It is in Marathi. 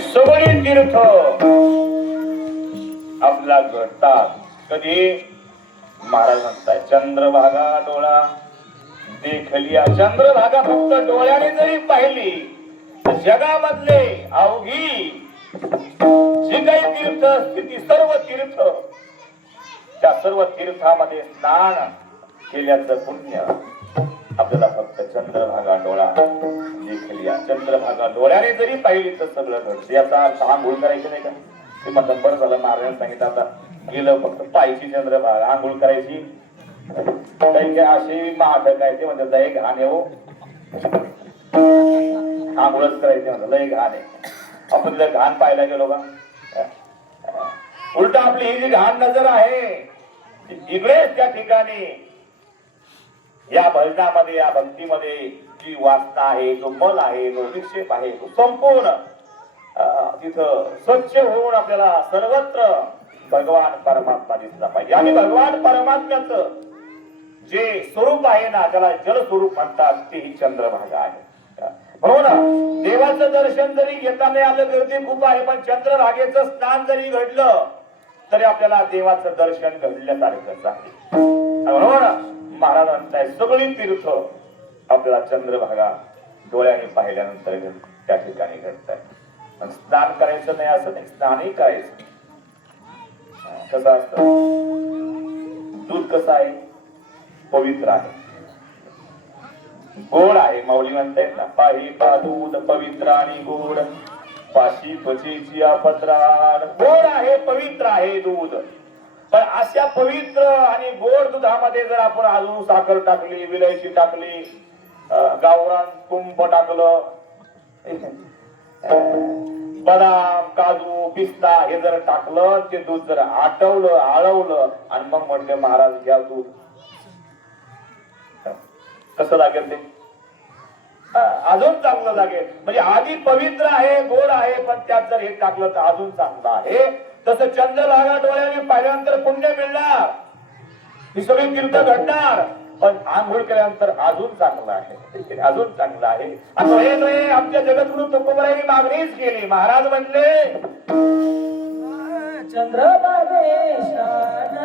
सगळी तीर्थ आपला घडतात. कधी महाराज म्हणताय चंद्रभागा डोळा देखलिया. चंद्रभागा फक्त डोळ्याने जरी पाहिली तर जगामधले अवघी जी काही तीर्थ स्थिती सर्व तीर्थ त्या सर्व तीर्थामध्ये स्नान केल्याचं पुण्य आपल्याला फक्त चंद्रभागा डोळा देखलिया. चंद्रभागा डोळ्याने जरी पाहिली तर सगळं घडतं. याचा अर्थ आंघोळ करायची नाही का? ते म्हणतात बरं झालं महाराजांनी सांगितलं आता गेलं फक्त पायची चंद्रभागा आंघोळ करायची. काही काय असे माठक आहे ते म्हणतात लय घाण आहे हो आंघोळच करायचे म्हणतात लय घाण आहे. आपण जर घाण पाहायला गेलो का उलट आपली ही जी घाण नजर आहे इकडेच त्या ठिकाणी या भजनामध्ये या भक्तीमध्ये जी वासना आहे जो मल आहे जो विक्षेप आहे तो संपूर्ण तिथं स्वच्छ होऊन आपल्याला सर्वत्र भगवान परमात्मा दिसला पाहिजे. आणि भगवान परमात्म्याचं जे स्वरूप आहे ना त्याला जल स्वरूप म्हणतात ते ही चंद्रभागा आहे. म्हणून देवाचं दर्शन जरी घेता नाही आलं गर्दी खूप आहे पण चंद्रभागेचं स्नान जरी घडलं तरी आपल्याला देवाचं दर्शन घडल्यासारखंच आहे. म्हणून महाराज म्हणताय सगळी तीर्थ आपल्याला चंद्रभागा डोळ्याने पाहिल्यानंतर त्या ठिकाणी घडताय. स्नान करायचं नाही असं नाही स्नानही करायचं. कसं असतं दूध कसं आहे पवित्र आहे गोड आहे. माऊली म्हणतायत ना पाही पा दूध पवित्र आणि गोड पाशी त्वचेची अपत्राण. गोड आहे पवित्र आहे दूध पण अशा पवित्र आणि गोड दुधामध्ये जर आपण अजून साखर टाकली विलायची टाकली गावरान कुंभ टाकलं बदाम काजू पिस्ता हे जर टाकलं ते दूध जर आटवलं आळवलं आणि मग म्हणले महाराज घ्या दूध कसं लागेल ते अजून चांगलं लागेल. म्हणजे आधी पवित्र आहे गोड आहे पण त्यात जर हे टाकलं तर अजून चांगलं आहे. तसं चंद्रभागा डोळ्याने पाहिल्यानंतर पुण्य मिळणार ही सगळी तीर्थ घडणार पण आंघोळ केल्यानंतर अजून चांगलं आहे अजून चांगलं आहे. असं हे नाही आमच्या जगद्गुरु तुकोबारायांनी मागणीच केली. महाराज म्हणले चंद्रभागे स्नान